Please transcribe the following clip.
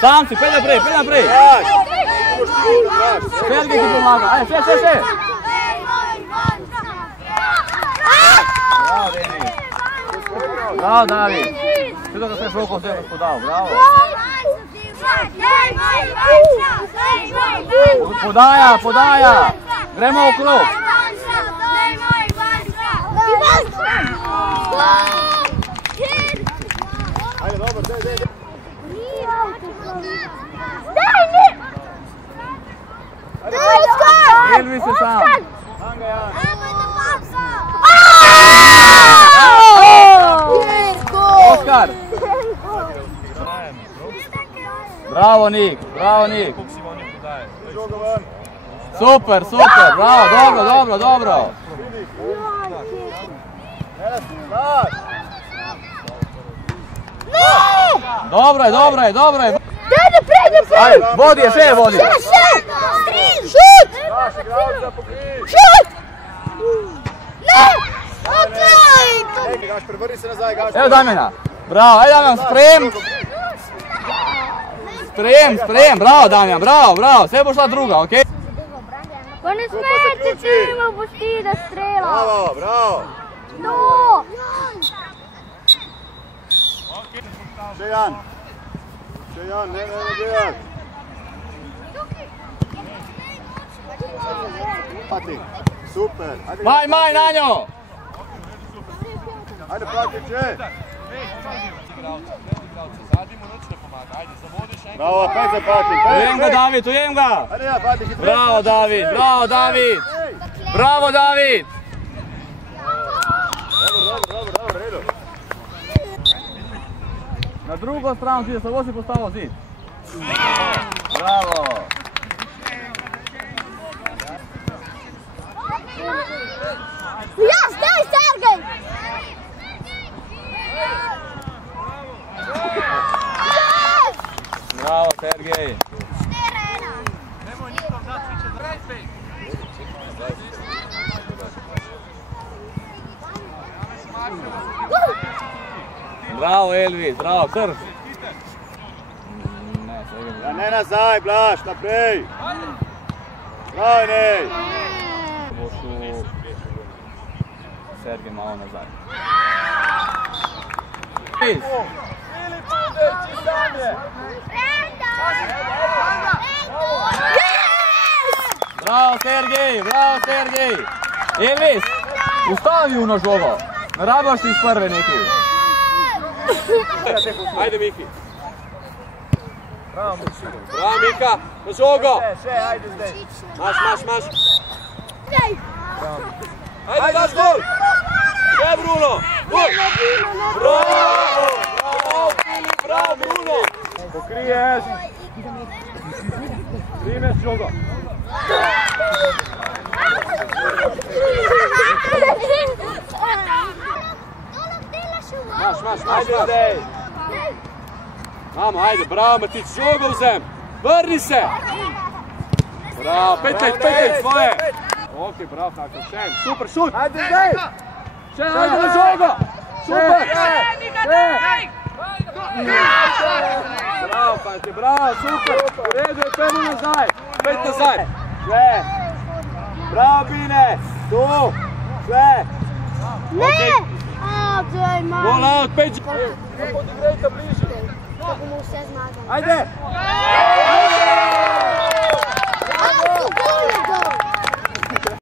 Sam si, pelj naprej, pelj naprej. Sergej ti pomaga, aj, še. Bravo, Denis. Bravo, David. Sve da se šoko vse podal, bravo. Podaja. Gremo okrog. Ajde, dobro, daj. Elvis je sam. Oskar. Bravo, Nik. Super, bravo, dobro. Dobro je. Daj naprej! Ajde, vodi je, še vodi. Šut! Ne! Evo Damjana. Bravo, ajde Damjan, sprejem. Bravo Damjan, bravo. Sve bo šla druga, okej? Pa ne smete čima boš ti da strela. Bravo. No! Šejan, ne gledaj. Pati, super. Maj, na njo! Ajde, Pati, če. Bravo, opet za Pati. Ujem ga! Ajde ja, Pati, hitro. Bravo David! Dobro, redo. Na drugo stranu zida, samo si postavil zid. Bravo! Ja, zdaj, Sergej! Bravo, Sergej! Bravo, Elvis, bravo, krv! Ja, ne nazaj, Blaž, naprej. Bravo, nej. Bošu Sergej malo nazaj. Bravo, Sergej! Elvis, ustavi uno žogo. Ne rabaš iz prve nekaj. Ajde, Miki. Bravo, Mika, na žogo. Ajde zdaj. Maš. Ajde, daš gol. Še, Bruno. Bravo, Filip, bravo, Bruno. Pokriješ. Primeš žogo. Maš. Ajde zdaj. Mamo, ajde, bravo, Matic, žogo vzem. Vrni se. Bravo, petlej, svoje. Ok, bravo, kako še. Super, šut. Ajde zdaj. Še, ajde na žogo. Super. Bravo, Pati, bravo, super. U redu je, pojmo nazaj. Pet nazaj. Sve. Bravo, Bine. Tu. Sve. Ne! A, daj, Gol out, pet. Podigrejte bliže. Kako mu vse zmaga. Ajde.